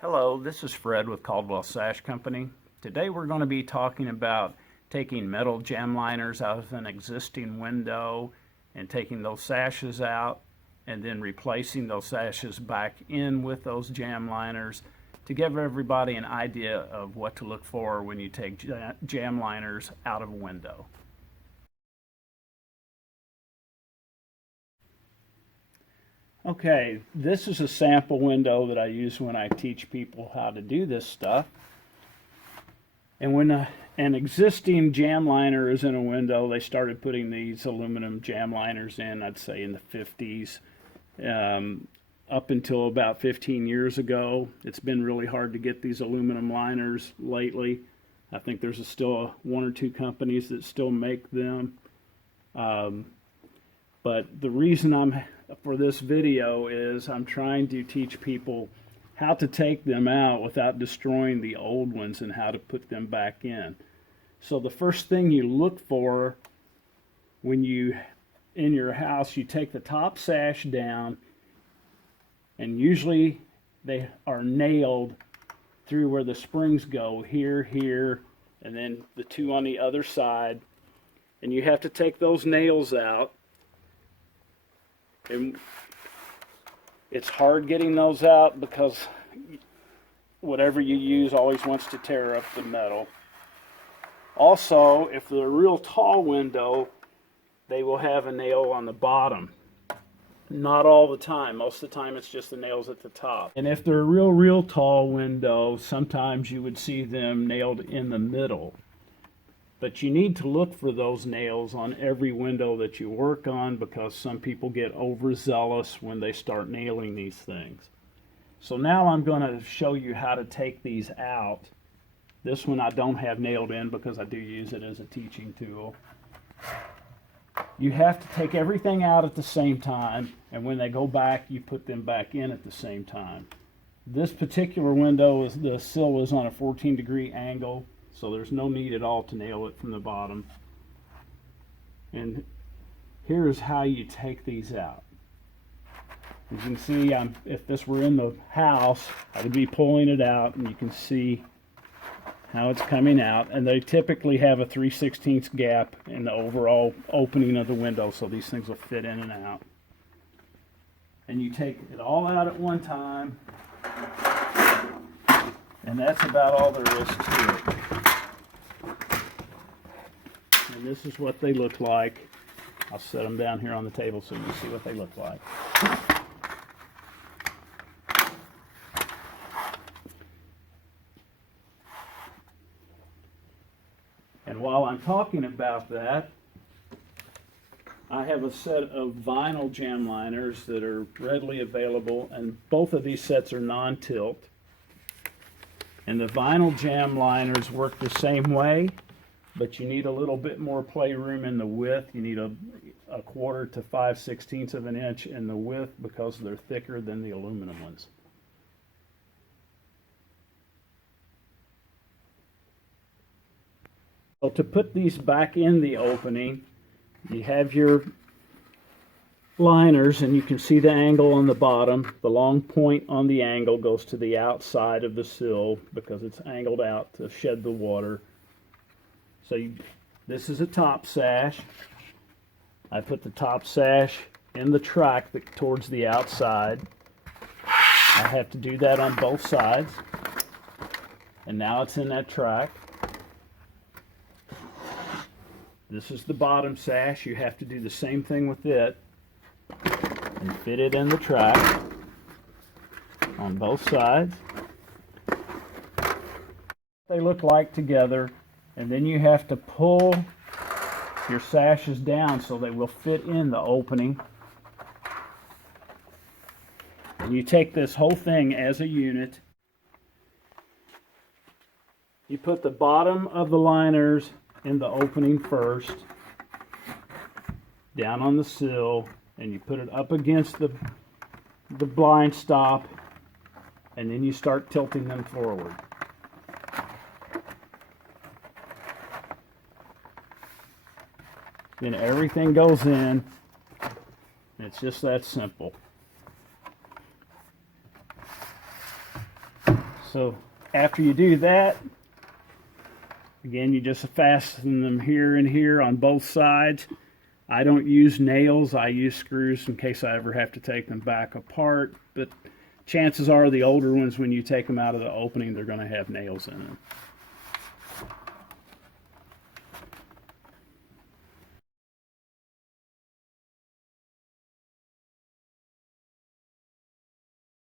Hello, this is Fred with Caldwell Sash Company. Today we're going to be talking about taking metal jamb liners out of an existing window and taking those sashes out and then replacing those sashes back in with those jamb liners to give everybody an idea of what to look for when you take jamb liners out of a window. Okay, this is a sample window that I use when I teach people how to do this stuff. And when an existing jamb liner is in a window, they started putting these aluminum jamb liners in, I'd say in the 50s. Up until about 15 years ago, it's been really hard to get these aluminum liners lately. I think there's still one or two companies that still make them. But the reason for this video is I'm trying to teach people how to take them out without destroying the old ones and how to put them back in. So the first thing you look for when in your house, you take the top sash down, and usually they are nailed through where the springs go, here, and then the two on the other side. And you have to take those nails out. And it's hard getting those out because whatever you use always wants to tear up the metal. Also, if they're a real tall window, they will have a nail on the bottom. Not all the time. Most of the time it's just the nails at the top. And if they're a real tall window, sometimes you would see them nailed in the middle. But you need to look for those nails on every window that you work on because some people get overzealous when they start nailing these things. So now I'm going to show you how to take these out. This one I don't have nailed in because I do use it as a teaching tool. You have to take everything out at the same time, and when they go back, you put them back in at the same time. This particular window, the sill is on a 14-degree angle, so there's no need at all to nail it from the bottom. And here's how you take these out. As you can see, if this were in the house, I would be pulling it out, and you can see how it's coming out. And they typically have a 3/16 gap in the overall opening of the window, so these things will fit in and out. And you take it all out at one time, and that's about all there is to it. And this is what they look like. I'll set them down here on the table so you can see what they look like. And while I'm talking about that, I have a set of vinyl jamb liners that are readily available, and both of these sets are non-tilt. And the vinyl jamb liners work the same way, but you need a little bit more playroom in the width. You need a 1/4 to 5/16 of an inch in the width because they're thicker than the aluminum ones. So to put these back in the opening, you have your liners, and you can see the angle on the bottom. The long point on the angle goes to the outside of the sill because it's angled out to shed the water. So this is a top sash. I put the top sash in the track towards the outside. I have to do that on both sides. And now it's in that track. This is the bottom sash. You have to do the same thing with it and fit it in the track on both sides. They look like together, and then you have to pull your sashes down so they will fit in the opening. And you take this whole thing as a unit. You put the bottom of the liners in the opening first, down on the sill, and you put it up against the blind stop, and then you start tilting them forward. Then everything goes in. It's just that simple. So after you do that, again, you just fasten them here and here on both sides. I don't use nails, I use screws in case I ever have to take them back apart, but chances are the older ones, when you take them out of the opening, they're going to have nails in them.